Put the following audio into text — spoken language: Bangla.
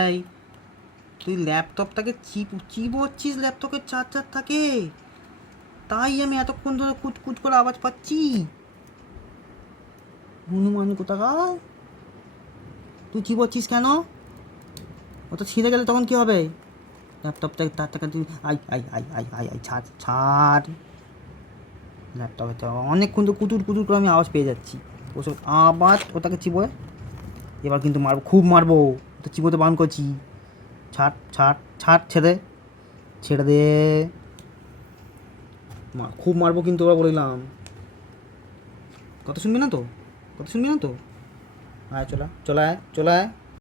এই তুই ল্যাপটপটাকে চিবোচ্ছিস, ল্যাপটপের চার্জার থাকে, তাই আমি এতক্ষণ ধরে কুচকুচ করে আওয়াজ পাচ্ছি। হনুমান কোথাকার, তুই চিবোচ্ছিস কেন? ওটা ছিঁড়ে গেলে তখন কি হবে? ল্যাপটপটা তার থেকে তুই I I I I I I ছাড় ছাড়। ল্যাপটপে তো অনেকক্ষণ তো কুতুর কুতুর করে আমি আওয়াজ পেয়ে যাচ্ছি। ওসব আবার ওটাকে চিবোয়, এবার কিন্তু মারবো, খুব মারবো। তো চিবোতে বারণ করছি। ছাড় ছাড় ছাড়, ছেড়ে ছেড়ে দে। খুব মারবো কিন্তু, ওরা বলে দিলাম। কথা শুনবি না তো? কথা শুনবি না তো? আয় চলা চলে আয় চলে আয়।